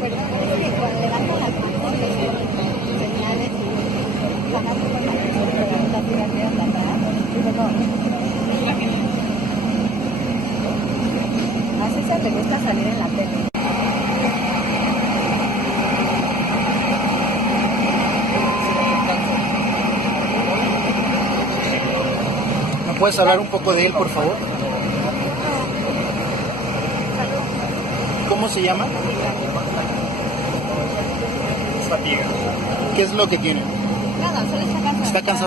Perdón, es que cuando levantan las manos, señales y van a hacer con la pregunta financiera atrás. Digo, no. A César le gusta salir en la tele. ¿Me puedes hablar un poco de él, por favor? ¿Cómo se llama? Fatiga. ¿Qué es lo que tiene? Nada, solo está cansado. ¿Está cansado?